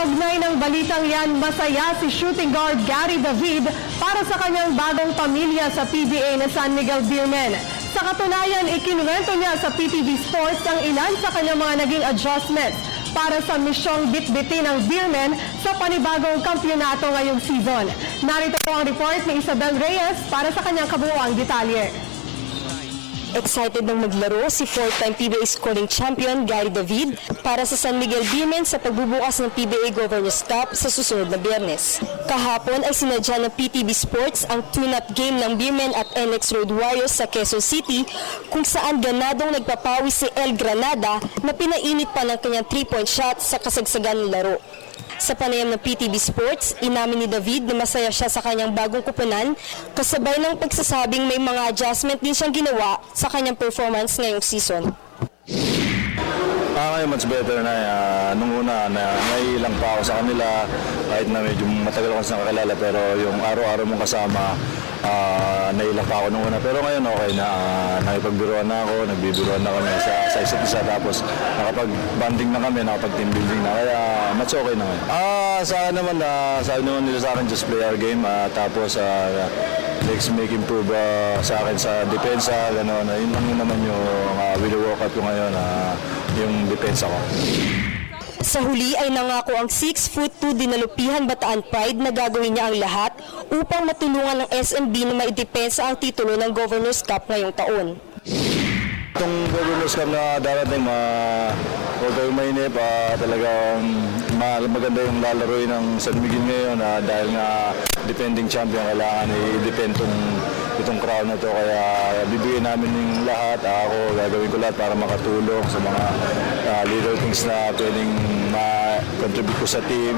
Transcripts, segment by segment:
Kaugnay ng balitang yan, masaya si shooting guard Gary David para sa kanyang bagong pamilya sa PBA na San Miguel Beermen. Sa katunayan, ikinuwento niya sa PTV Sports ang ilan sa kanyang mga naging adjustments para sa misyong bitbitin ng Beermen sa panibagong kampyonato ngayong season. Narito po ang report ni Isabel Reyes para sa kanyang kabuuang detalye. Excited nang maglaro si four-time PBA scoring champion Gary David para sa San Miguel Beermen sa pagbubukas ng PBA Governors Cup sa susunod na Biyernes. Kahapon ay sinadya ng PTV Sports ang tune-up game ng Beermen at NX Road Warriors sa Quezon City kung saan ganadong nagpapawi si El Granada na pinainit pa ng kanyang 3-point shot sa kasagsagan ng laro. Sa panayam ng PTV Sports, inamin ni David na masaya siya sa kanyang bagong kupunan kasabay ng pagsasabing may mga adjustment din siyang ginawa sa kanyang performance ngayong season. Ngayon much better na. Nung una, naiilang pa ako sa kanila kahit na medyo matagal ko silang kakilala pero yung araw-araw mong kasama, naiilang pa ako nung una. Pero ngayon okay na, nakipagbiruan na ako, nagbibiruan na kami sa isa't isa tapos nakapag-banding na kami, nakapag-team building na kaya much okay na ngayon. Sabi naman nila sa akin just play our game tapos let's make improve sa akin sa depensa, gano'n. Yun lang naman yung video-workout ko ngayon, yung depensa ko. Sa huli ay nangako ang 6'2" dinalupihan Bataan Pride na gagawin niya ang lahat upang matulungan ng SMB na maidepensa ang titulo ng Governors Cup ngayong taon. Itong Governors Cup na darating, although mainip, talagang maganda yung lalaroin ng San Miguel ngayon dahil nga defending champion, kailangan i-defend itong crown na to kaya bibigyan namin yung lahat. Ako gagawin ko lahat para makatulong sa mga little things na pwedeng ma-contribute ko sa team.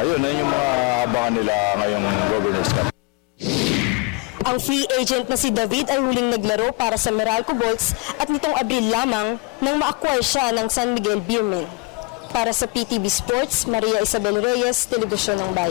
Yun yung mga abangan nila ngayong Governors Cup. Ang free agent na si David ay huling naglaro para sa Meralco Bolts at nitong Abril lamang nang ma-acquire siya ng San Miguel Beermen. Para sa PTV Sports, Maria Isabel Reyes, Telebisyon ng Bayan.